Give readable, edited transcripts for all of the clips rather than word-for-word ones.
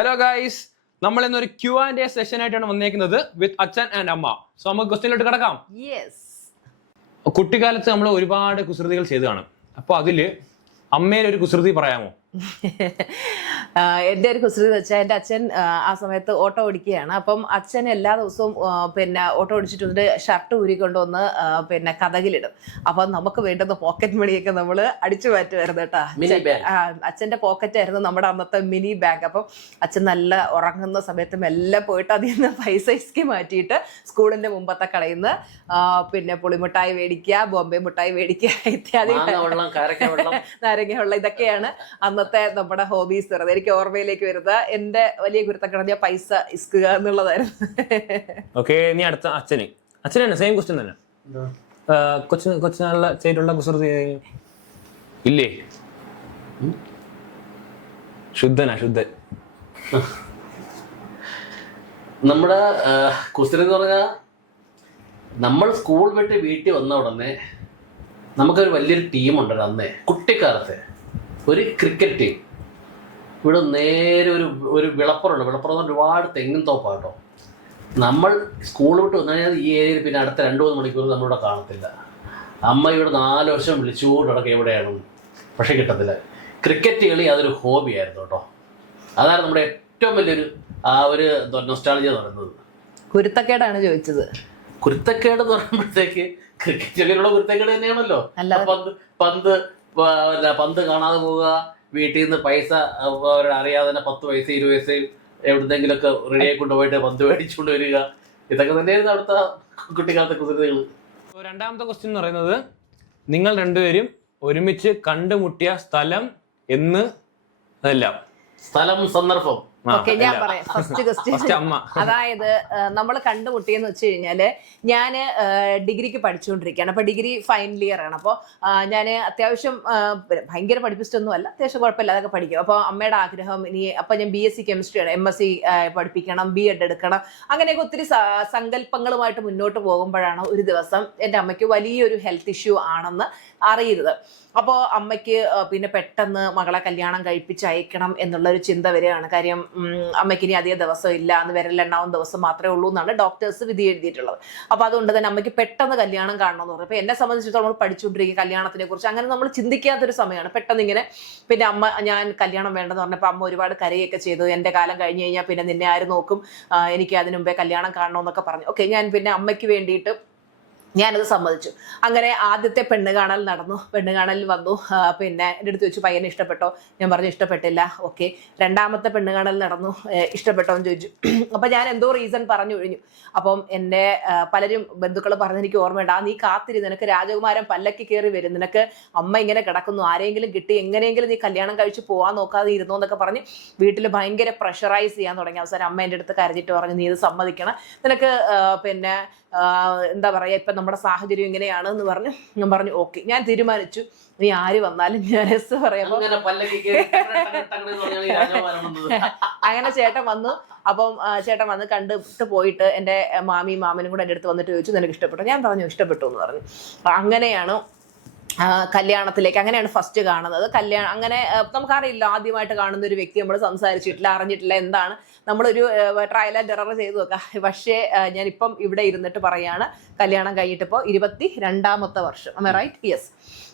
Hello guys, നമ്മൾ ഇന്നൊരു Q&A session ആയിട്ടാണ് വന്നേക്കുന്നത് വിത്ത് അച്ഛൻ ആൻഡ് അമ്മ. സോ നമുക്ക് ക്വസ്റ്റ്യനിലോട്ട് കിടക്കാം. കുട്ടിക്കാലത്ത് നമ്മൾ ഒരുപാട് കുസൃതികൾ ചെയ്തതാണ്. അപ്പൊ അതില് അമ്മേനെ ഒരു കുസൃതി പറയാമോ? എൻ്റെ ഒരു കുസൃതി വെച്ചാൽ എൻ്റെ അച്ഛൻ ആ സമയത്ത് ഓട്ടോ ഓടിക്കുകയാണ്. അപ്പം അച്ഛൻ എല്ലാ ദിവസവും ഓട്ടോ ഓടിച്ചിട്ട് ഷർട്ട് ഊരിക്കൊണ്ടുവന്ന് കഥകിലിടും. അപ്പം നമുക്ക് വേണ്ടുന്ന പോക്കറ്റ് മണിയൊക്കെ നമ്മൾ അടിച്ചു മാറ്റുമായിരുന്നു കേട്ടോ. അച്ഛൻ്റെ പോക്കറ്റായിരുന്നു നമ്മുടെ അന്നത്തെ മിനി ബാഗ്. അപ്പം അച്ഛൻ നല്ല ഉറങ്ങുന്ന സമയത്ത് മെല്ലെ പോയിട്ട് അതിൽ നിന്ന് പൈസ ഇസ്കി മാറ്റിയിട്ട് സ്കൂളിന്റെ മുമ്പത്തെ കടയിൽ നിന്ന് പുളിമിഠായി മേടിക്കുക, ബോംബെ മിഠായി മേടിക്കുക, ഇത്യാദി നാരങ്ങ വെള്ളം, ഇതൊക്കെയാണ് അന്നത്തെ നമ്മുടെ ഹോബീസ്. എനിക്ക് ഓർമ്മയിലേക്ക് വരുന്നത് എന്റെ വലിയ ഗുരുത്തക്കട പൈസ ഇസ്കുക എന്നുള്ളതായിരുന്നു. ഓക്കെ, ഇനി അടുത്ത അച്ഛനാണ് സെയിം ക്വസ്റ്റ്യൻ തന്നെ. കൊച്ചിനുള്ള ചെയ്തിട്ടുള്ള കുസൃതി ഇല്ലേ? ശുദ്ധൻ നമ്മുടെ കുസൃതി എന്ന് പറഞ്ഞാൽ നമ്മൾ സ്കൂൾ വിട്ട് വീട്ടിൽ വന്ന ഉടനെ നമുക്കൊരു വലിയൊരു ടീമുണ്ടല്ലോ. അന്നേ കുട്ടിക്കാലത്തെ ഒരു ക്രിക്കറ്റ് ടീം. ഇവിടെ നേരെ ഒരു വിളപ്പുറമുണ്ട്. വിളപ്പുറം ഒരുപാട് തെങ്ങിൻ തോപ്പാട്ടോ. നമ്മൾ സ്കൂൾ വിട്ട് വന്നു കഴിഞ്ഞാൽ ഈ ഏരിയയിൽ പിന്നെ അടുത്ത 2-3 മണിക്കൂർ നമ്മളിവിടെ കാണത്തില്ല. അമ്മ ഇവിടെ 4 വർഷം വിളിച്ചുകൊണ്ട് കിടക്കുക എവിടെയാണ്, പക്ഷെ കിട്ടത്തില്ല. ക്രിക്കറ്റ് കളി അതൊരു ഹോബിയായിരുന്നു കേട്ടോ. അതാണ് നമ്മുടെ ഏറ്റവും വലിയൊരു ഒരു നൊസ്റ്റാൾജിയ എന്ന് പറയുന്നത്. കുരുത്തക്കേടാണ് ചോദിച്ചത്. കുരുത്തക്കേട് എന്ന് പറയുമ്പോഴത്തേക്ക് ക്രിക്കറ്റ് കളിയിലുള്ള കുരുത്തക്കേട് തന്നെയാണല്ലോ. പന്ത് കാണാതെ പോവുക, വീട്ടിൽ നിന്ന് പൈസ അറിയാതെ തന്നെ 10 പൈസ 20 പൈസ എവിടുന്നെങ്കിലൊക്കെ റെഡിയായി കൊണ്ടുപോയിട്ട് പന്ത് മേടിച്ചുകൊണ്ട് വരിക, ഇതൊക്കെ തന്നെയായിരുന്നു അവിടുത്തെ കുട്ടിക്കാലത്തെ കുസൃതികൾ. രണ്ടാമത്തെ ക്വസ്റ്റ്യൻ എന്ന് പറയുന്നത്, നിങ്ങൾ രണ്ടുപേരും ഒരുമിച്ച് കണ്ടുമുട്ടിയ സ്ഥലം എന്ന് അതെല്ലാം. സ്ഥലം, സന്ദർഭം. ഓക്കെ, ഞാൻ പറയാം. ഫസ്റ്റ് ക്വസ്റ്റ്യൻ, അതായത് നമ്മൾ കണ്ടുമുട്ടിയെന്ന് വെച്ച് കഴിഞ്ഞാല് ഞാന് ഡിഗ്രിക്ക് പഠിച്ചുകൊണ്ടിരിക്കുകയാണ്. അപ്പൊ ഡിഗ്രി ഫൈനൽ ഇയർ ആണ്. അപ്പോൾ ഞാൻ അത്യാവശ്യം ഭയങ്കര പഠിപ്പിച്ചിട്ടൊന്നും അല്ല, അത്യാവശ്യം കുഴപ്പമില്ല, അതൊക്കെ പഠിക്കും. അപ്പോൾ അമ്മയുടെ ആഗ്രഹം അപ്പൊ ഞാൻ BSc കെമിസ്ട്രിയാണ്, MSc പഠിപ്പിക്കണം, B.Ed എടുക്കണം, അങ്ങനെയൊക്കെ ഒത്തിരി സങ്കല്പങ്ങളുമായിട്ട് മുന്നോട്ട് പോകുമ്പോഴാണ് ഒരു ദിവസം എൻ്റെ അമ്മയ്ക്ക് വലിയൊരു ഹെൽത്ത് ഇഷ്യൂ ആണെന്ന് അറിയുന്നത്. അപ്പോൾ അമ്മയ്ക്ക് പെട്ടെന്ന് മകളെ കല്യാണം കഴിപ്പിച്ച് അയക്കണം എന്നുള്ള ഒരു ചിന്ത വരികയാണ്. കാര്യം അമ്മയ്ക്ക് ഇനി അധികം ദിവസം ഇല്ല, അന്ന് വിരലെണ്ണാവുന്ന ദിവസം മാത്രമേ ഉള്ളൂ എന്നാണ് ഡോക്ടേഴ്സ് വിധി എഴുതിയിട്ടുള്ളത്. അപ്പോൾ അതുകൊണ്ട് തന്നെ അമ്മയ്ക്ക് പെട്ടെന്ന് കല്യാണം കാണണമെന്ന് പറഞ്ഞു. അപ്പോൾ എന്നെ സംബന്ധിച്ചിടത്തോളം നമ്മൾ പഠിച്ചുകൊണ്ടിരിക്കുക കല്യാണത്തിനെ കുറിച്ച്, അങ്ങനെ നമ്മൾ ചിന്തിക്കാത്തൊരു സമയമാണ്. പെട്ടെന്ന് ഇങ്ങനെ അമ്മ ഞാൻ കല്യാണം വേണ്ടെന്ന് പറഞ്ഞപ്പോൾ അമ്മ ഒരുപാട് കരയൊക്കെ ചെയ്തു. എൻ്റെ കാലം കഴിഞ്ഞ് കഴിഞ്ഞാൽ പിന്നെ നിന്നെ ആര് നോക്കും, എനിക്ക് അതിനു മുമ്പേ കല്യാണം കാണണമെന്നൊക്കെ പറഞ്ഞു. ഓക്കെ, ഞാൻ അമ്മയ്ക്ക് വേണ്ടിയിട്ട് ഞാനത് സമ്മതിച്ചു. അങ്ങനെ ആദ്യത്തെ പെണ്ണ് കാണൽ നടന്നു. പെണ്ണ് കാണലിൽ വന്നു. എൻ്റെ അടുത്ത് ചോദിച്ചു പയ്യനെ ഇഷ്ടപ്പെട്ടോ? ഞാൻ പറഞ്ഞു ഇഷ്ടപ്പെട്ടില്ല. ഓക്കെ, രണ്ടാമത്തെ പെണ്ണ് കാണൽ നടന്നു. ഇഷ്ടപ്പെട്ടോ എന്ന് ചോദിച്ചു. അപ്പം ഞാൻ എന്തോ റീസൺ പറഞ്ഞു ഒഴിഞ്ഞു. അപ്പം എൻ്റെ പലരും ബന്ധുക്കൾ പറഞ്ഞെനിക്ക് ഓർമ്മയുണ്ട്, നീ കാത്തിരി, നിനക്ക് രാജകുമാരൻ പല്ലക്ക് കയറി വരും, നിനക്ക് അമ്മ ഇങ്ങനെ കിടക്കുന്നു, ആരെങ്കിലും കിട്ടി എങ്ങനെയെങ്കിലും നീ കല്യാണം കഴിച്ച് പോകാൻ നോക്കാതെ ഇരുന്നു എന്നൊക്കെ പറഞ്ഞ് വീട്ടിൽ ഭയങ്കര പ്രഷറൈസ് ചെയ്യാൻ തുടങ്ങി. അവസാനം അമ്മ എൻ്റെ അടുത്ത് കരഞ്ഞിട്ട് പറഞ്ഞു, നീ ഇത് സമ്മതിക്കണം, നിനക്ക് എന്താ പറയുക, ഇപ്പം നമ്മുടെ സാഹചര്യം ഇങ്ങനെയാണ് എന്ന് പറഞ്ഞു. ഞാൻ പറഞ്ഞു ഓക്കെ, ഞാൻ തീരുമാനിച്ചു, നീ ആര് വന്നാലും ഞാൻ രസം പറയാം. അങ്ങനെ ചേട്ടൻ വന്നു. അപ്പം ചേട്ടൻ വന്ന് കണ്ടിട്ട് പോയിട്ട് എൻ്റെ മാമനും കൂടെ എൻ്റെ അടുത്ത് വന്നിട്ട് ചോദിച്ചു നിനക്ക് ഇഷ്ടപ്പെട്ടു? ഞാൻ പറഞ്ഞു ഇഷ്ടപ്പെട്ടു എന്ന് പറഞ്ഞു. അങ്ങനെയാണ് കല്യാണത്തിലേക്ക്, അങ്ങനെയാണ് ഫസ്റ്റ് കാണുന്നത്. കല്യാണം അങ്ങനെ നമുക്കറിയില്ല, ആദ്യമായിട്ട് കാണുന്ന ഒരു വ്യക്തി, നമ്മൾ സംസാരിച്ചിട്ടില്ല, അറിഞ്ഞിട്ടില്ല, എന്താണ്, നമ്മളൊരു ട്രയൽ ആൻഡ് എറർ ചെയ്തു വെക്കാം. പക്ഷേ ഞാനിപ്പം ഇവിടെ ഇരുന്നിട്ട് പറയാണ്, കല്യാണം കഴിഞ്ഞിട്ടിപ്പോൾ 22ാമത്തെ വർഷം. am I right? Yes,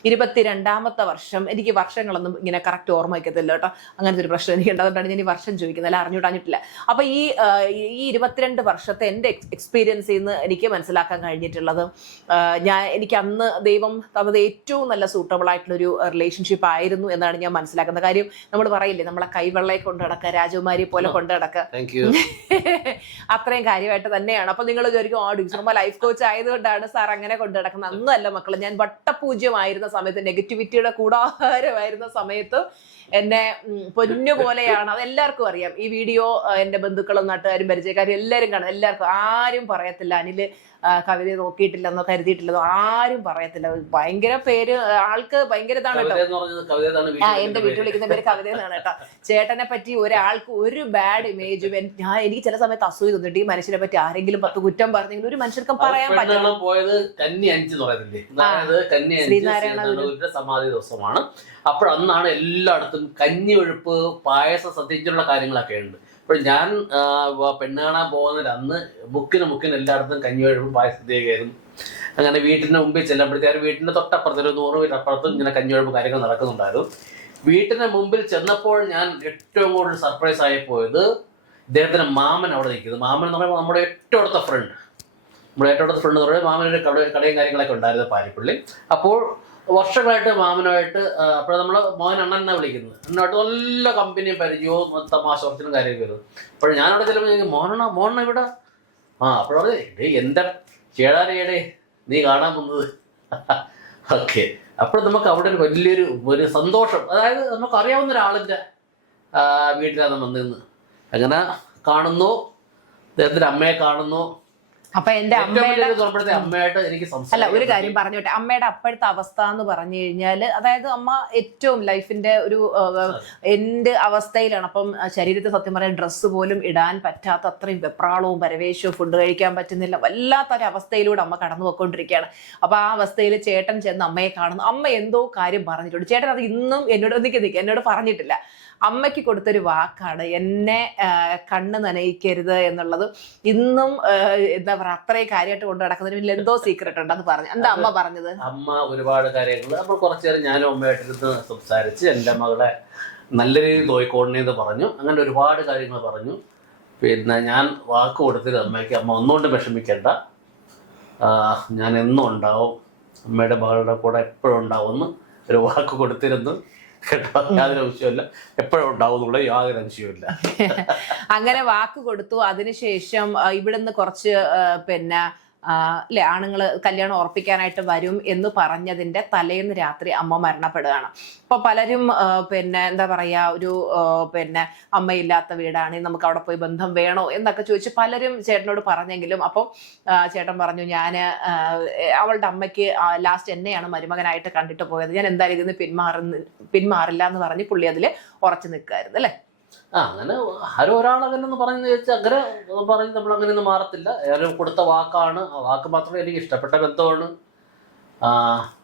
22ാമത്തെ വർഷം. എനിക്ക് വർഷങ്ങളൊന്നും ഇങ്ങനെ കറക്റ്റ് ഓർമ്മ വയ്ക്കത്തില്ല കേട്ടോ, അങ്ങനത്തെ ഒരു പ്രശ്നം എനിക്ക് ഉണ്ടാകുന്നതുകൊണ്ടാണ് ഞാൻ ഈ വർഷം ചോദിക്കുന്നത്, അല്ല അറിഞ്ഞിട്ടില്ല. അപ്പോൾ ഈ 22 വർഷത്തെ എൻ്റെ എക്സ്പീരിയൻസിൽ നിന്ന് എനിക്ക് മനസ്സിലാക്കാൻ കഴിഞ്ഞിട്ടുള്ളത്, എനിക്ക് അന്ന് ദൈവം തന്നത് ഏറ്റവും നല്ല സൂട്ടബിൾ ആയിട്ടുള്ളൊരു റിലേഷൻഷിപ്പ് ആയിരുന്നു എന്നാണ് ഞാൻ മനസ്സിലാക്കുന്നത്. കാര്യം നമ്മൾ പറയില്ലേ, നമ്മളെ കൈവെള്ളയെ കൊണ്ട് നടക്കുക, രാജകുമാരിയെ പോലെ കൊണ്ട് നടക്കുക, അത്രയും കാര്യമായിട്ട് തന്നെയാണ്. അപ്പൊ നിങ്ങൾ വിചാരിക്കും ലൈഫ് കോച്ച് ആയതുകൊണ്ടാണ് സാർ അങ്ങനെ കൊണ്ടു നടക്കുന്നത്. അന്നല്ല മക്കളെ, ഞാൻ വട്ടപൂജ്യമായിരുന്ന സമയത്ത്, നെഗറ്റിവിറ്റിയുടെ കൂടാരമായിരുന്ന സമയത്ത് എന്നെ പൊന്നു പോലെയാണ്. അതെല്ലാവർക്കും അറിയാം. ഈ വീഡിയോ എൻ്റെ ബന്ധുക്കളും നാട്ടുകാരും പരിചയക്കാരും എല്ലാവരും കാണും. എല്ലാവർക്കും, ആരും പറയത്തില്ല അനില് കവിത നോക്കിയിട്ടില്ലെന്നോ കരുതിയിട്ടില്ലെന്നോ ആരും പറയത്തില്ല. ഭയങ്കര പേര്, ആൾക്ക് ഭയങ്കര ഇതാണ് കേട്ടോ. എന്റെ വീട്ടിൽ വിളിക്കുന്ന പേര് കവിത എന്നാണ് കേട്ടോ. ചേട്ടനെ പറ്റി ഒരാൾക്ക് ഒരു ബാഡ് ഇമേജും എനിക്ക് ചില സമയത്ത് അസൂയ തോന്നിട്ട് ഈ മനുഷ്യനെ പറ്റി ആരെങ്കിലും 10 കുറ്റം പറഞ്ഞെങ്കിലും ഒരു മനുഷ്യർക്കും പറയാൻ പറ്റില്ല. പോയത് കന്നി 5 എന്ന് പറയുന്നില്ലേ, അതായത് കന്നി 5 ശ്രീനാരായണ സമാധി ദിവസമാണ്. അപ്പോഴന്നാണ് എല്ലായിടത്തും കഞ്ഞി ഒഴുപ്പ്, പായസ സദ്യക്കുള്ള കാര്യങ്ങളൊക്കെ ഉണ്ട്. അപ്പോൾ ഞാൻ പെണ്ണ് കാണാൻ പോകുന്നതിൽ അന്ന് മുക്കിന് എല്ലായിടത്തും കഞ്ഞി ഒഴുപ്പും പായസത്തേക്ക് ആയിരുന്നു. അങ്ങനെ വീട്ടിന്റെ മുമ്പിൽ ചെല്ലുമ്പോഴത്തേക്കും വീട്ടിന്റെ തൊട്ടപ്പുറത്ത് ഒരു 100 മീറ്റർ അപ്പുറത്തും ഇങ്ങനെ കഞ്ഞിവെഴുപ്പ് കാര്യങ്ങൾ നടക്കുന്നുണ്ടായിരുന്നു. വീട്ടിന്റെ മുമ്പിൽ ചെന്നപ്പോൾ ഞാൻ ഏറ്റവും കൂടുതൽ സർപ്രൈസ് ആയി പോയത് ഇദ്ദേഹത്തിന്റെ മാമൻ അവിടെ നിൽക്കുന്നത്. മാമൻ എന്ന് പറയുമ്പോൾ നമ്മുടെ ഏറ്റവും അടുത്ത ഫ്രണ്ട് എന്ന് പറയുമ്പോൾ മാമനൊരു കടയും കാര്യങ്ങളൊക്കെ ഉണ്ടായിരുന്നു പാരിപ്പള്ളി. അപ്പോൾ വർഷങ്ങളായിട്ട് മാമനുമായിട്ട് അപ്പോൾ നമ്മൾ മോഹൻ അണ്ണൻ എന്നാണ് വിളിക്കുന്നത്. അണ്ണനായിട്ട് നല്ല കമ്പനിയും പരിചയവും തമാശ കുറച്ചിനും കാര്യമൊക്കെ വരും. അപ്പോൾ ഞാനവിടെ ചിലപ്പോൾ മോഹന ഇവിടെ അപ്പോഴേ എൻ്റെ ചേടാരേടേ നീ കാണാൻ വന്നത്. ഓക്കെ, അപ്പോൾ നമുക്ക് അവിടെ ഒരു വലിയൊരു സന്തോഷം, അതായത് നമുക്ക് അറിയാവുന്ന ഒരാളിൻ്റെ വീട്ടിലാണ് വന്നിരുന്നത്. അങ്ങനെ കാണുന്നു, അദ്ദേഹത്തിൻ്റെ അമ്മയെ കാണുന്നു. അപ്പൊ എന്റെ അമ്മയായിട്ട് എനിക്ക് അല്ല ഒരു കാര്യം പറഞ്ഞോട്ടെ, അമ്മയുടെ അപ്പോഴത്തെ അവസ്ഥ എന്ന് പറഞ്ഞു കഴിഞ്ഞാല്, അതായത് അമ്മ ഏറ്റവും ലൈഫിന്റെ ഒരു എൻഡ് അവസ്ഥയിലാണ്. അപ്പം ശരീരത്തിൽ സത്യം പറയാൻ ഡ്രസ്സ് പോലും ഇടാൻ പറ്റാത്ത അത്രയും വെപ്രാളവും പരവേശവും, ഫുഡ് കഴിക്കാൻ പറ്റുന്നില്ല, വല്ലാത്തൊരു അവസ്ഥയിലൂടെ അമ്മ കടന്നു പോയിക്കൊണ്ടിരിക്കുകയാണ്. അപ്പൊ ആ അവസ്ഥയിൽ ചേട്ടൻ ചെന്ന് അമ്മയെ കാണുന്നു. അമ്മ എന്തോ കാര്യം പറഞ്ഞിട്ടുണ്ട്. ചേട്ടൻ അത് ഇന്നും എന്നോട് പറഞ്ഞിട്ടില്ല. അമ്മയ്ക്ക് കൊടുത്തൊരു വാക്കാണ് എന്നെ കണ്ണ് നനയിക്കരുത് എന്നുള്ളത്. ഇന്നും എന്താ പറയുക, അത്രയും കാര്യമായിട്ട് കൊണ്ട് നടക്കുന്നതിന് വലിയ എന്തോ സീക്രട്ട് ഉണ്ട്. അത് പറഞ്ഞു, എന്താ അമ്മ പറഞ്ഞത്? അമ്മ ഒരുപാട് കാര്യങ്ങൾ അപ്പോൾ കുറച്ചു നേരം ഞാനും അമ്മയായിട്ടിരുന്ന് സംസാരിച്ച് എൻ്റെ മകളെ നല്ല രീതിയിൽ നോയിക്കോടണേന്ന് പറഞ്ഞു. അങ്ങനെ ഒരുപാട് കാര്യങ്ങൾ പറഞ്ഞു. പിന്നെ ഞാൻ വാക്ക് കൊടുത്തിട്ട് അമ്മയ്ക്ക്, അമ്മ ഒന്നുകൊണ്ട് വിഷമിക്കേണ്ട, ഞാൻ എന്നും ഉണ്ടാവും, അമ്മയുടെ മകളുടെ കൂടെ എപ്പോഴും ഉണ്ടാവുമെന്ന് ഒരു വാക്ക് കൊടുത്തിരുന്നു. കേട്ടോ, യാതൊരു ആവശ്യമില്ല, എപ്പോഴും ഉണ്ടാവുന്നുള്ള യാതൊരു ആവശ്യമില്ല. അങ്ങനെ വാക്ക് കൊടുത്തു. അതിനുശേഷം ഇവിടുന്ന് കുറച്ച് പിന്നെ അല്ലെ ആണുങ്ങള് കല്യാണം ഉറപ്പിക്കാനായിട്ട് വരും എന്ന് പറഞ്ഞതിന്റെ തലേന്ന് രാത്രി അമ്മ മരണപ്പെടുകയാണ്. അപ്പൊ പലരും പിന്നെ എന്താ പറയാ, ഒരു പിന്നെ അമ്മയില്ലാത്ത വീടാണ്, നമുക്ക് അവിടെ പോയി ബന്ധം വേണോ എന്നൊക്കെ ചോദിച്ച് പലരും ചേട്ടനോട് പറഞ്ഞെങ്കിലും അപ്പം ചേട്ടൻ പറഞ്ഞു, ഞാൻ അവളുടെ അമ്മയ്ക്ക് ലാസ്റ്റ് എന്നെയാണ് മരുമകനായിട്ട് കണ്ടിട്ട് പോയത്, ഞാൻ എന്തായാലും ഇതിന് പിന്മാറില്ല എന്ന് പറഞ്ഞ് പുള്ളി അതിൽ ഉറച്ചു നിൽക്കായിരുന്നു അല്ലെ. അങ്ങനെ ആരും ഒരാളങ്ങനെ പറഞ്ഞു ചോദിച്ചാൽ അങ്ങനെ പറഞ്ഞ് നമ്മൾ അങ്ങനെയൊന്നും മാറത്തില്ല. ഏറെ കൊടുത്ത വാക്കാണ്, ആ വാക്ക് മാത്രമേ എനിക്ക് ഇഷ്ടപ്പെട്ട ബന്ധമാണ്.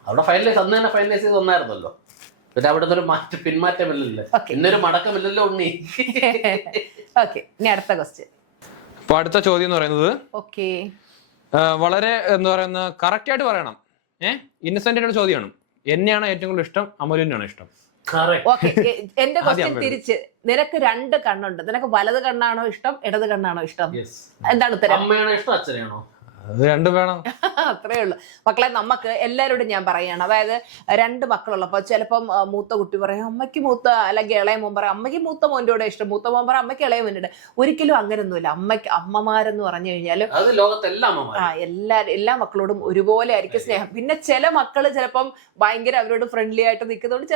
അവിടെ ഫൈനലൈസ് അന്ന് തന്നെ ഫൈനലൈസ് ചെയ്ത് വന്നായിരുന്നല്ലോ. പിന്നെ അവിടെ നിന്ന് പിന്മാറ്റമില്ലല്ലോ, പിന്നൊരു മടക്കമില്ലല്ലോ ഉണ്ണി. ഓക്കെ, ഇനി അടുത്ത ക്വസ്റ്റ്യൻ. അപ്പൊ അടുത്ത ചോദ്യം എന്ന് പറയുന്നത് വളരെ എന്താ പറയുന്ന കറക്റ്റ് ആയിട്ട് പറയണം. ഇന്നസെന്റ് ആയിട്ടുള്ള ചോദ്യമാണ്. എന്നെയാണ് ഏറ്റവും കൂടുതൽ ഇഷ്ടം, അമലുവിനാണ് ഇഷ്ടം? ഓക്കെ, എന്റെ ക്വസ്റ്റ്യൻ തിരിച്ച്, നിനക്ക് 2 കണ്ണുണ്ട്, നിനക്ക് വലത് കണ്ണാണോ ഇഷ്ടം, ഇടത് കണ്ണാണോ ഇഷ്ടം? എന്താണ് ഉത്തരം? അമ്മയാണോ ഇഷ്ടം, അച്ഛനെയാണോ? അത് രണ്ടും വേണം. അത്രേ ഉള്ളു മക്കളെ. നമുക്ക് എല്ലാവരോടും ഞാൻ പറയാണ്, അതായത് 2 മക്കളുള്ളപ്പോ ചിലപ്പം മൂത്ത കുട്ടി പറയും അമ്മയ്ക്ക് മൂത്ത, അല്ലെങ്കിൽ ഇളയ മോൻ പറയാം അമ്മയ്ക്ക് മൂത്ത മോൻ്റെ കൂടെ ഇഷ്ടം, മൂത്ത മോൻ പറയാം അമ്മയ്ക്ക് ഇളയ മോൻ്റെ. ഒരിക്കലും അങ്ങനൊന്നുമില്ല. അമ്മമാരെന്ന് പറഞ്ഞു കഴിഞ്ഞാല് എല്ലാ മക്കളോടും ഒരുപോലെ ആയിരിക്കും സ്നേഹം. പിന്നെ ചില മക്കള് ചിലപ്പം ഭയങ്കര അവരോട് ഫ്രണ്ട്ലി ആയിട്ട് നിൽക്കുന്നതുകൊണ്ട്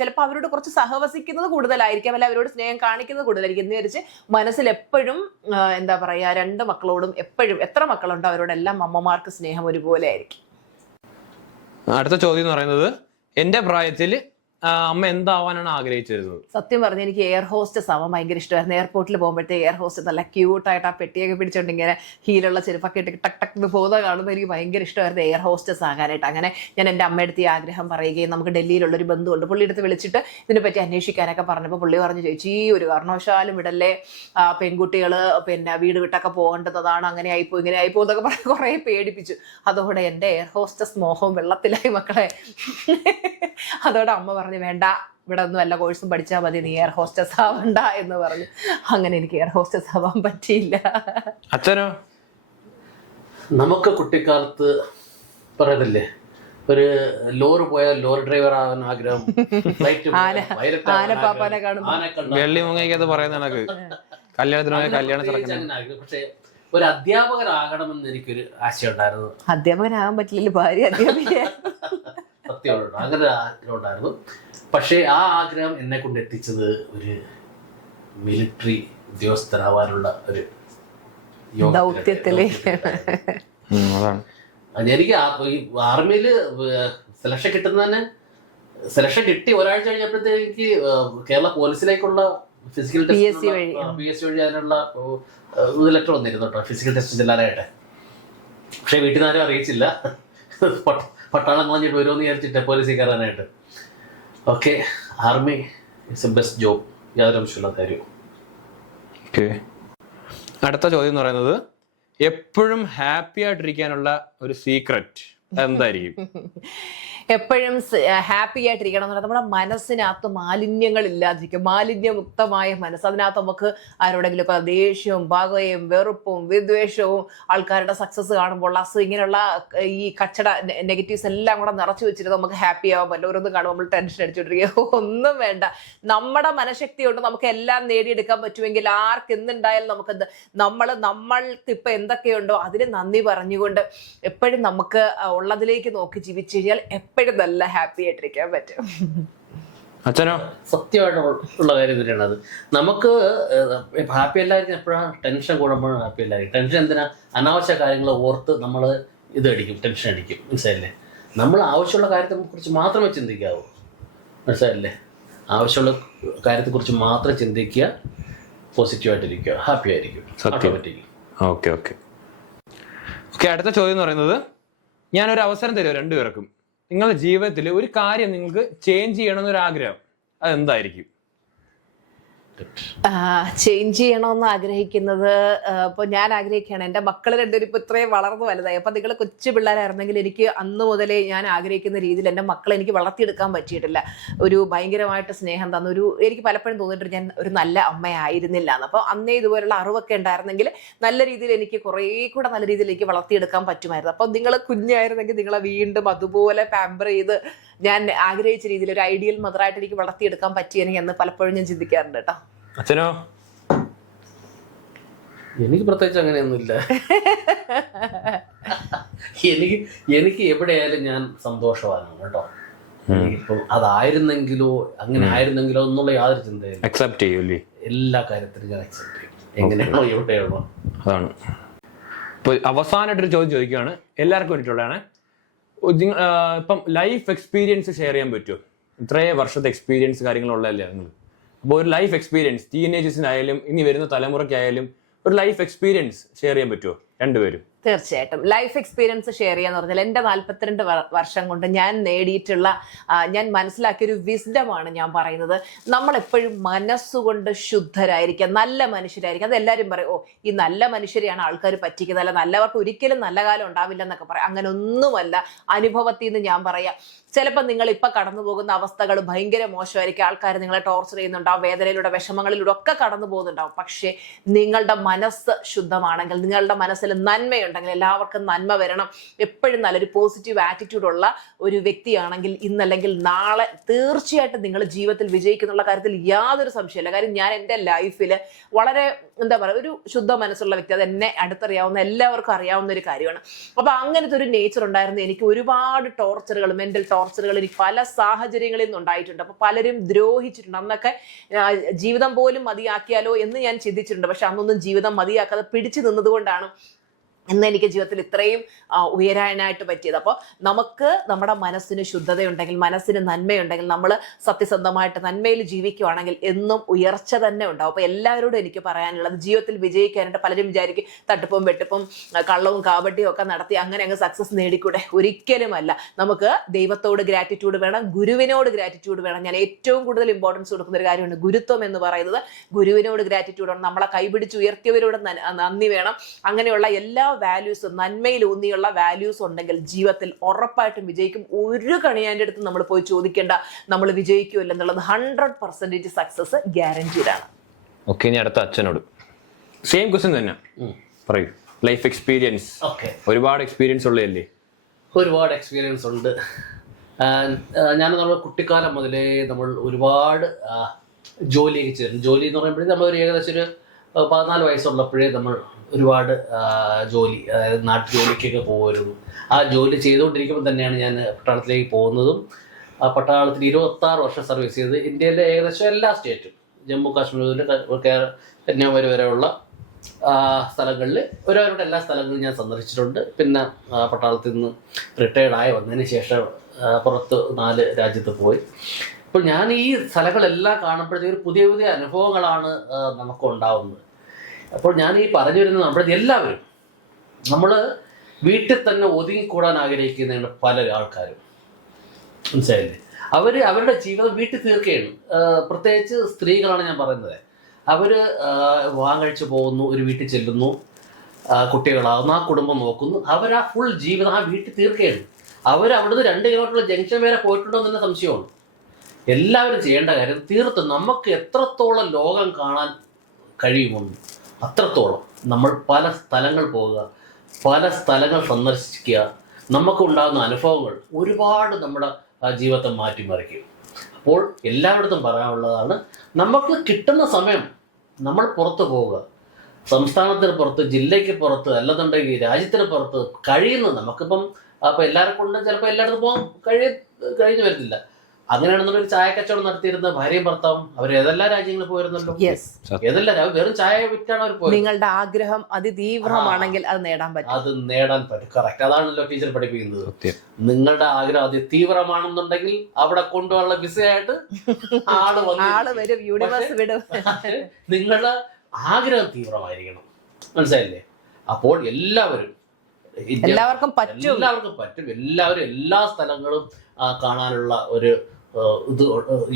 ചിലപ്പോൾ അവരോട് കുറച്ച് സഹവസിക്കുന്നത് കൂടുതലായിരിക്കും, അല്ല അവരോട് സ്നേഹം കാണിക്കുന്നത് കൂടുതലായിരിക്കും എന്ന് വിചാരിച്ച് മനസ്സിൽ എപ്പോഴും എന്താ പറയാ, 2 മക്കളോടും എപ്പോഴും, എത്ര മക്കളുണ്ടോ അവരോടെല്ലാം അമ്മമാർക്ക് സ്നേഹം ഒരുപോലെ ആയിരിക്കും. അടുത്ത ചോദ്യം എന്ന് പറയുന്നത്, എന്റെ പ്രായത്തിൽ അമ്മ എന്താവാനാണ് ആഗ്രഹിച്ചിരുന്നത്? സത്യം പറഞ്ഞ എനിക്ക് എയർ ഹോസ്റ്റസ് ആവാൻ ഭയങ്കര ഇഷ്ടമായിരുന്നു. എയർപോർട്ടിൽ പോകുമ്പോഴത്തെ എയർ ഹോസ്റ്റസ് നല്ല ക്യൂട്ടായിട്ട് ആ പെട്ടിയൊക്കെ പിടിച്ചോണ്ട് ഇങ്ങനെ ഹീലുള്ള ചെരുപ്പൊക്കെ ഇട്ട് ടക്ക് ടക്ക് പോകുന്നത് കാണുമ്പോൾ എനിക്ക് ഭയങ്കര ഇഷ്ടമായിരുന്നു എയർ ഹോസ്റ്റസ് ആകാനായിട്ട്. അങ്ങനെ ഞാൻ എൻ്റെ അമ്മയെടുത്ത് ഈ ആഗ്രഹം പറയുകയും, നമുക്ക് ഡൽഹിയിലുള്ളൊരു ബന്ധുവുണ്ട്, പുള്ളിയെടുത്ത് വിളിച്ചിട്ട് ഇതിനെപ്പറ്റി അന്വേഷിക്കാനൊക്കെ പറഞ്ഞപ്പോൾ പുള്ളി പറഞ്ഞു, ചേച്ചി ഒരു കാരണവശാലും വിടല്ലേ, പെൺകുട്ടികൾ പിന്നെ വീട് വിട്ടൊക്കെ പോകേണ്ടതാണ്, അങ്ങനെ ആയിപ്പോ ഇങ്ങനെ ആയിപ്പോ എന്നൊക്കെ പറഞ്ഞ് കുറേ പേടിപ്പിച്ചു. അതോടെ എൻ്റെ എയർ ഹോസ്റ്റസ് മോഹം വെള്ളത്തിലായി മക്കളെ. അതോടെ അമ്മ പറഞ്ഞു, വേണ്ട, ഇവിടെ ഒന്നും വല്ല കോഴ്സും പഠിച്ചാൽ മതി, നീ എയർ ഹോസ്റ്റസ് ആവണ്ട എന്ന് പറഞ്ഞു. അങ്ങനെ എനിക്ക് എയർ ഹോസ്റ്റസ് ആവാൻ പറ്റിയില്ല. അച്ഛനോ? നമുക്ക് കുട്ടിക്കാലത്ത് പറയത്തില്ലേ, ഒരു ലോറി പോയാൽ ലോറി ഡ്രൈവർ ആവാൻ ആഗ്രഹം, ആനപ്പാപ്പാനെ കാണുമ്പോ വെള്ളി മുങ്ങയ്ക്കത് പറയുന്ന കണക്ക് കല്യാണത്തിന്. പക്ഷെ ഒരു അധ്യാപകരാകണമെന്ന് എനിക്കൊരു ആശയം ഉണ്ടായിരുന്നു. അധ്യാപകനാകാൻ പറ്റില്ലല്ലോ, ഭാര്യ അധ്യാപിക. സത്യമുണ്ട്, അങ്ങനെ ആഗ്രഹം ഉണ്ടായിരുന്നു. പക്ഷേ ആ ആഗ്രഹം എന്നെ കൊണ്ട് എത്തിച്ചത് ഒരു മിലിറ്ററി ഉദ്യോഗസ്ഥനാവാനുള്ള ഒരു ദൗത്യത്തിലേക്ക്. എനിക്ക് ആർമിയിൽ സെലക്ഷൻ കിട്ടുന്ന തന്നെ, സെലക്ഷൻ കിട്ടി ഒരാഴ്ച കഴിഞ്ഞപ്പോഴത്തേക്ക് എനിക്ക് കേരള പോലീസിലേക്കുള്ള ഫിസിക്കൽ PSC വഴി. PSC വഴി അതിനുള്ള ലെറ്റർ വന്നിരുന്നു കേട്ടോ, ഫിസിക്കൽ ടെസ്റ്റ് ചെല്ലാനായിട്ട്. പക്ഷെ വീട്ടിൽ നിന്ന് ആരും അറിയിച്ചില്ല, പട്ടാളം കളഞ്ഞിട്ട് വരുമെന്ന് വിചാരിച്ചിട്ട് പോലീസിൽ കയറാനായിട്ട്. Okay, army is a best job, യാതൊരു അംശമില്ല കാര്യം. ഓക്കെ, അടുത്ത ചോദ്യം എന്ന് പറയുന്നത് എപ്പോഴും ഹാപ്പി ആയിട്ടിരിക്കാനുള്ള ഒരു സീക്രട്ട് എന്തായിരിക്കും? എപ്പോഴും ഹാപ്പി ആയിട്ടിരിക്കണം എന്ന് പറഞ്ഞാൽ നമ്മുടെ മനസ്സിനകത്ത് മാലിന്യങ്ങൾ ഇല്ലാതിരിക്കും, മാലിന്യമുക്തമായ മനസ്സ്. അതിനകത്ത് നമുക്ക് ആരോടെങ്കിലും ഒക്കെ ദേഷ്യവും പകയും വെറുപ്പും വിദ്വേഷവും ആൾക്കാരുടെ സക്സസ് കാണുമ്പോൾ ഇങ്ങനെയുള്ള ഈ കച്ചട നെഗറ്റീവ്സ് എല്ലാം കൂടെ നിറച്ചു വെച്ചിട്ട് നമുക്ക് ഹാപ്പി ആവാൻ പറ്റില്ല. ഓരോന്നും കാണുമ്പോൾ നമ്മൾ ടെൻഷൻ അടിച്ചുകൊണ്ടിരിക്കുക, ഒന്നും വേണ്ട. നമ്മുടെ മനഃശക്തി കൊണ്ട് നമുക്ക് എല്ലാം നേടിയെടുക്കാൻ പറ്റുമെങ്കിൽ ആർക്ക് എന്തുണ്ടായാലും നമുക്കെന്ത്, നമ്മൾക്ക് ഇപ്പൊ എന്തൊക്കെയുണ്ടോ അതിന് നന്ദി പറഞ്ഞുകൊണ്ട് എപ്പോഴും നമുക്ക് ഉള്ളതിലേക്ക് നോക്കി ജീവിച്ചു കഴിഞ്ഞാൽ എപ്പോഴും നല്ല ഹാപ്പി ആയിട്ടിരിക്കാൻ പറ്റും. അച്ഛനോ? സത്യമായിട്ടുള്ള കാര്യം തന്നെയാണ് അത്. നമുക്ക് ഹാപ്പി അല്ലായിരിക്കും എപ്പോഴാണ് ടെൻഷൻ കൂടുമ്പോഴാണ് ഹാപ്പി അല്ലായിരിക്കും. ടെൻഷൻ എന്തിനാ? അനാവശ്യ കാര്യങ്ങൾ ഓർത്ത് നമ്മൾ അടിക്കും, ടെൻഷൻ അടിക്കും. മനസ്സിലായില്ലേ? നമ്മൾ ആവശ്യമുള്ള കാര്യത്തെ കുറിച്ച് മാത്രമേ ചിന്തിക്കാവൂ. മനസ്സിലായില്ലേ? ആവശ്യമുള്ള കാര്യത്തെക്കുറിച്ച് മാത്രം ചിന്തിക്കുക, പോസിറ്റീവായിട്ടിരിക്കുക, ഹാപ്പി ആയിരിക്കും ഓട്ടോമാറ്റിക്കലി. ഓക്കെ ഓക്കെ ഓക്കെ അടുത്ത ചോദ്യം എന്ന് പറയുന്നത്, ഞാനൊരു അവസരം തരുമോ രണ്ടുപേർക്കും? നിങ്ങളുടെ ജീവിതത്തിൽ ഒരു കാര്യം നിങ്ങൾക്ക് ചേഞ്ച് ചെയ്യണമെന്നൊരു ആഗ്രഹം, അതെന്തായിരിക്കും? ചേഞ്ച് ചെയ്യണമെന്ന് ആഗ്രഹിക്കുന്നത്, ഇപ്പൊ ഞാൻ ആഗ്രഹിക്കുകയാണ്, എൻ്റെ മക്കൾ രണ്ടുപേരും ഇപ്പൊ ഇത്രയും വളർന്നു വലുതായി. അപ്പൊ നിങ്ങൾ കൊച്ചു പിള്ളേരായിരുന്നെങ്കിൽ എനിക്ക് അന്ന് മുതലേ ഞാൻ ആഗ്രഹിക്കുന്ന രീതിയിൽ എൻ്റെ മക്കളെ എനിക്ക് വളർത്തിയെടുക്കാൻ പറ്റിയിട്ടില്ല. ഒരു ഭയങ്കരമായിട്ട് സ്നേഹം തന്ന എനിക്ക് പലപ്പോഴും തോന്നിയിട്ട് ഞാൻ ഒരു നല്ല അമ്മയായിരുന്നില്ല എന്ന്. അപ്പോൾ അന്നേ ഇതുപോലുള്ള അറിവൊക്കെ ഉണ്ടായിരുന്നെങ്കിൽ നല്ല രീതിയിൽ എനിക്ക് കുറേ കൂടെ നല്ല രീതിയിൽ എനിക്ക് വളർത്തിയെടുക്കാൻ പറ്റുമായിരുന്നു. അപ്പോൾ നിങ്ങൾ കുഞ്ഞായിരുന്നെങ്കിൽ നിങ്ങളെ വീണ്ടും അതുപോലെ പാമ്പർ ചെയ്ത് ഞാൻ ആഗ്രഹിച്ച രീതിയിൽ ഒരു ഐഡിയൽ മദറായിട്ട് എനിക്ക് വളർത്തിയെടുക്കാൻ പറ്റിയെങ്കിൽ എന്ന് പലപ്പോഴും ഞാൻ ചിന്തിക്കാറുണ്ട് കേട്ടോ. അച്ഛനോ? എനിക്ക് പ്രത്യേകിച്ച് അങ്ങനെയൊന്നുമില്ല. എനിക്ക് എവിടെയായാലും ഞാൻ സന്തോഷവാനാണ് കേട്ടോ. ഇപ്പം അതായിരുന്നെങ്കിലോ അങ്ങനെ ആയിരുന്നെങ്കിലോ എന്നുള്ള യാതൊരു ചിന്തയില്ല. അക്സെപ്റ്റ് ചെയ്യൂല്ലേ? എല്ലാ കാര്യത്തിലും ഞാൻ അക്സെപ്റ്റ് ചെയ്യും, എങ്ങനെയാണോ എവിടെയാണോ. അതാണ്. ഇപ്പൊ അവസാനമായിട്ടൊരു ചോദ്യം ചോദിക്കുകയാണ്, എല്ലാവർക്കും വേണ്ടിയിട്ടുള്ളതാണ്. ഇപ്പം ലൈഫ് എക്സ്പീരിയൻസ് ഷെയർ ചെയ്യാൻ പറ്റുമോ? ഇത്രയും വർഷത്തെ എക്സ്പീരിയൻസ് കാര്യങ്ങളുള്ളതല്ലേ നിങ്ങൾ. അപ്പോൾ ഒരു ലൈഫ് എക്സ്പീരിയൻസ് ടീനേജേഴ്സിനായാലും ഇനി വരുന്ന തലമുറയ്ക്കായാലും ഒരു ലൈഫ് എക്സ്പീരിയൻസ് ഷെയർ ചെയ്യാൻ പറ്റുമോ രണ്ടുപേരും? തീർച്ചയായിട്ടും ലൈഫ് എക്സ്പീരിയൻസ് ഷെയർ ചെയ്യാന്ന് പറഞ്ഞാൽ എൻ്റെ 42 വർഷം കൊണ്ട് ഞാൻ നേടിയിട്ടുള്ള, ഞാൻ മനസ്സിലാക്കിയൊരു വിസ്ഡമാണ് ഞാൻ പറയുന്നത്. നമ്മളെപ്പോഴും മനസ്സുകൊണ്ട് ശുദ്ധരായിരിക്കുക, നല്ല മനുഷ്യരായിരിക്കുക. അത് എല്ലാവരും പറയും, ഓ ഈ നല്ല മനുഷ്യരെയാണ് ആൾക്കാർ പറ്റിക്കുന്നത്, അല്ല നല്ലവർക്ക് ഒരിക്കലും നല്ല കാലം ഉണ്ടാവില്ല എന്നൊക്കെ പറയാം. അങ്ങനെ ഒന്നുമല്ല. അനുഭവത്തിൽ നിന്ന് ഞാൻ പറയാം, ചിലപ്പോൾ നിങ്ങൾ ഇപ്പം കടന്നു പോകുന്ന അവസ്ഥകൾ ഭയങ്കര മോശമായിരിക്കും, ആൾക്കാർ നിങ്ങളെ ടോർച്ചർ ചെയ്യുന്നുണ്ടാവും, വേദനയിലൂടെ വിഷമങ്ങളിലൂടെ ഒക്കെ കടന്നു പോകുന്നുണ്ടാവും. പക്ഷേ നിങ്ങളുടെ മനസ്സ് ശുദ്ധമാണെങ്കിൽ, നിങ്ങളുടെ മനസ്സിൽ നന്മയുണ്ടെങ്കിൽ, എല്ലാവർക്കും നന്മ വരണം, എപ്പോഴും നല്ലൊരു പോസിറ്റീവ് ആറ്റിറ്റ്യൂഡുള്ള ഒരു വ്യക്തിയാണെങ്കിൽ ഇന്നല്ലെങ്കിൽ നാളെ തീർച്ചയായിട്ടും നിങ്ങൾ ജീവിതത്തിൽ വിജയിക്കുന്നുള്ള കാര്യത്തിൽ യാതൊരു സംശയമില്ല. കാര്യം ഞാൻ എൻ്റെ ലൈഫിൽ വളരെ എന്താ പറയുക, ഒരു ശുദ്ധ മനസ്സുള്ള വ്യക്തി, അത് എന്നെ അടുത്തറിയാവുന്ന എല്ലാവർക്കും അറിയാവുന്ന ഒരു കാര്യമാണ്. അപ്പോൾ അങ്ങനത്തെ ഒരു നേച്ചർ ഉണ്ടായിരുന്നു എനിക്ക്. ഒരുപാട് ടോർച്ചറുകൾ, മെന്റൽ ടോർച്ചറുകൾ എനിക്ക് പല സാഹചര്യങ്ങളിൽ നിന്ന് ഉണ്ടായിട്ടുണ്ട്. അപ്പോൾ പലരും ദ്രോഹിച്ചിട്ടുണ്ട്. അന്നൊക്കെ ജീവിതം പോലും മതിയാക്കിയാലോ എന്ന് ഞാൻ ചിന്തിച്ചിട്ടുണ്ട്. പക്ഷെ അന്നൊന്നും ജീവിതം മതിയാക്കാതെ പിടിച്ചു നിന്നതുകൊണ്ടാണ് ഇന്ന് എനിക്ക് ജീവിതത്തിൽ ഇത്രയും ഉയരാനായിട്ട് പറ്റിയത്. അപ്പോൾ നമുക്ക് നമ്മുടെ മനസ്സിന് ശുദ്ധതയുണ്ടെങ്കിൽ, മനസ്സിന് നന്മയുണ്ടെങ്കിൽ, നമ്മൾ സത്യസന്ധമായിട്ട് നന്മയിൽ ജീവിക്കുകയാണെങ്കിൽ എന്നും ഉയർച്ച തന്നെ ഉണ്ടാവും. അപ്പോൾ എല്ലാവരോടും എനിക്ക് പറയാനുള്ളത്, ജീവിതത്തിൽ വിജയിക്കാനായിട്ട് പലരും വിചാരിക്കും തട്ടിപ്പും വെട്ടിപ്പും കള്ളവും കാപട്യവും ഒക്കെ നടത്തി അങ്ങനെ അങ്ങ് സക്സസ് നേടിക്കൂടെ. ഒരിക്കലുമല്ല. നമുക്ക് ദൈവത്തോട് ഗ്രാറ്റിറ്റ്യൂഡ് വേണം, ഗുരുവിനോട് ഗ്രാറ്റിറ്റ്യൂഡ് വേണം. ഞാൻ ഏറ്റവും കൂടുതൽ ഇമ്പോർട്ടൻസ് കൊടുക്കുന്ന ഒരു കാര്യമുണ്ട്, ഗുരുത്വം എന്ന് പറയുന്നത്. ഗുരുവിനോട് ഗ്രാറ്റിറ്റ്യൂഡ് വേണം, നമ്മളെ കൈപിടിച്ച് ഉയർത്തിയവരോട് നന്ദി വേണം. അങ്ങനെയുള്ള എല്ലാ വാല്യൂസ്, നന്മയിൽ ഊന്നിയുള്ള വാല്യൂസ് ഉണ്ടെങ്കിൽ ജീവിതത്തിൽ ഉറപ്പായിട്ടും വിജയിക്കും. ഒരു കണിയാൻ്റെ അടുത്ത് നമ്മൾ പോയി ചോദിക്കേണ്ട നമ്മൾ വിജയിക്കുമല്ലോ എന്നുള്ളത് 100% സക്സസ് ഗ്യാരണ്ടീഡ് ആണ്. ഓക്കെ, ഇനി അടുത്ത അച്ഛനോട് സെയിം ക്വസ്റ്റ്യൻ തന്നെ പറയൂ. Life experience. ഒരുപാട് എക്സ്പീരിയൻസ് ഉള്ളതല്ലേ? ഒരുപാട് എക്സ്പീരിയൻസ് ഉണ്ട്. ഞാൻ നമ്മുടെ കുട്ടിക്കാലം മുതലേ നമ്മൾ ഒരുപാട് ജോലിയൊക്കെ ചേർന്നു. ജോലി എന്ന് പറയുമ്പോഴേ നമ്മളൊരു ഏകദേശം ഒരു 14 വയസ്സുള്ളപ്പോഴേ നമ്മൾ ഒരുപാട് ജോലി, അതായത് നാട്ടു ജോലിക്കൊക്കെ പോകുമായിരുന്നു. ആ ജോലി ചെയ്തുകൊണ്ടിരിക്കുമ്പോൾ തന്നെയാണ് ഞാൻ പട്ടാളത്തിലേക്ക് പോകുന്നതും. ആ പട്ടാളത്തിൽ 26 വർഷം സർവീസ് ചെയ്ത് ഇന്ത്യയിലെ ഏകദേശം എല്ലാ സ്റ്റേറ്റും, ജമ്മു കാശ്മീർ മുതൽ കന്യാകുമാരി വരെയുള്ള സ്ഥലങ്ങളിൽ ഒരുപാട് എല്ലാ സ്ഥലങ്ങളും ഞാൻ സന്ദർശിച്ചിട്ടുണ്ട്. പിന്നെ പട്ടാളത്തിൽ നിന്ന് റിട്ടയർഡായി വന്നതിന് ശേഷം പുറത്ത് 4 രാജ്യത്ത് പോയി. അപ്പോൾ ഞാൻ ഈ സ്ഥലങ്ങളെല്ലാം കാണുമ്പോഴത്തേക്ക് ഒരു പുതിയ പുതിയ അനുഭവങ്ങളാണ് നമുക്ക് ഉണ്ടാവുന്നത്. അപ്പോൾ ഞാൻ ഈ പറഞ്ഞു വരുന്നത് നമ്മുടെ എല്ലാവരും നമ്മൾ വീട്ടിൽ തന്നെ ഒതുങ്ങിക്കൂടാൻ ആഗ്രഹിക്കുന്നതാണ് പല ആൾക്കാരും, മനസ്സിലായില്ലേ? അവരുടെ ജീവിതം വീട്ടിൽ തീർക്കുകയാണ്. പ്രത്യേകിച്ച് സ്ത്രീകളാണ് ഞാൻ പറയുന്നത്. അവര് വിവാഹം കഴിച്ച് പോകുന്നു, ഒരു വീട്ടിൽ ചെല്ലുന്നു, കുട്ടികളാകുന്നു, ആ കുടുംബം നോക്കുന്നു, അവരാ ഫുൾ ജീവിതം ആ വീട്ടിൽ തീർക്കുകയാണ്. അവിടുന്ന് 2 കിലോമീറ്റർ ജംഗ്ഷൻ വരെ പോയിട്ടുണ്ടോ എന്ന് സംശയമാണ്. എല്ലാവരും ചെയ്യേണ്ട കാര്യം തീർത്തും നമുക്ക് എത്രത്തോളം ലോകം കാണാൻ കഴിയുമെന്ന് അത്രത്തോളം നമ്മൾ പല സ്ഥലങ്ങൾ പോവുക, പല സ്ഥലങ്ങൾ സന്ദർശിക്കുക. നമുക്കുണ്ടാകുന്ന അനുഭവങ്ങൾ ഒരുപാട് നമ്മുടെ ജീവിതത്തെ മാറ്റിമറിക്കും. അപ്പോൾ എല്ലായിടത്തും പറയാനുള്ളതാണ്, നമുക്ക് കിട്ടുന്ന സമയം നമ്മൾ പുറത്ത് പോവുക. സംസ്ഥാനത്തിന് പുറത്ത്, ജില്ലയ്ക്ക് പുറത്ത്, അല്ലെന്നുണ്ടെങ്കിൽ രാജ്യത്തിന് പുറത്ത് കഴിയുന്നത് നമുക്കിപ്പം എല്ലാവരെ കൊണ്ട് ചിലപ്പോൾ എല്ലായിടത്തും പോകാൻ കഴിഞ്ഞു വരത്തില്ല. അങ്ങനെയാണെന്നുള്ള ഒരു ചായ കച്ചവടം നടത്തിയിരുന്ന ഭാര്യയും ഭർത്താവും അവർ ഏതെല്ലാം രാജ്യങ്ങളിൽ പോയിരുന്നല്ലോ. ഏതെല്ലാം വെറും ചായ വിറ്റാണ് അവർ പോയത്. നിങ്ങളുടെ ആഗ്രഹം അതിതീവ്രമാണെങ്കിൽ അത് നേടാൻ പറ്റും. കറക്റ്റ്. അതാണല്ലോ ടീച്ചർ പഠിപ്പിക്കുന്നത്. നിങ്ങളുടെ ആഗ്രഹം അതിതീവ്രമാണെന്നുണ്ടെങ്കിൽ അവിടെ കൊണ്ടുപോകാനുള്ള വിസയായിട്ട് ആള് വരും, യൂണിവേഴ്സ് വിടും. നിങ്ങളുടെ ആഗ്രഹം തീവ്രമായിരിക്കണം, മനസ്സിലായില്ലേ? അപ്പോൾ എല്ലാവർക്കും പറ്റും. എല്ലാവരും എല്ലാ സ്ഥലങ്ങളും കാണാനുള്ള ഒരു ഇത്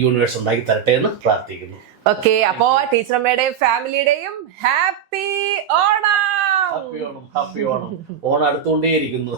യൂണിവേഴ്സ് ഉണ്ടാക്കി തരട്ടെ എന്ന് പ്രാർത്ഥിക്കുന്നു. ഓക്കെ, അപ്പോ ടീച്ചറമ്മയുടെയും ഫാമിലിയുടെയും ഹാപ്പി ഓണം. ഹാപ്പി ഓണം. ഓണം അടുത്തുകൊണ്ടേയിരിക്കുന്നു.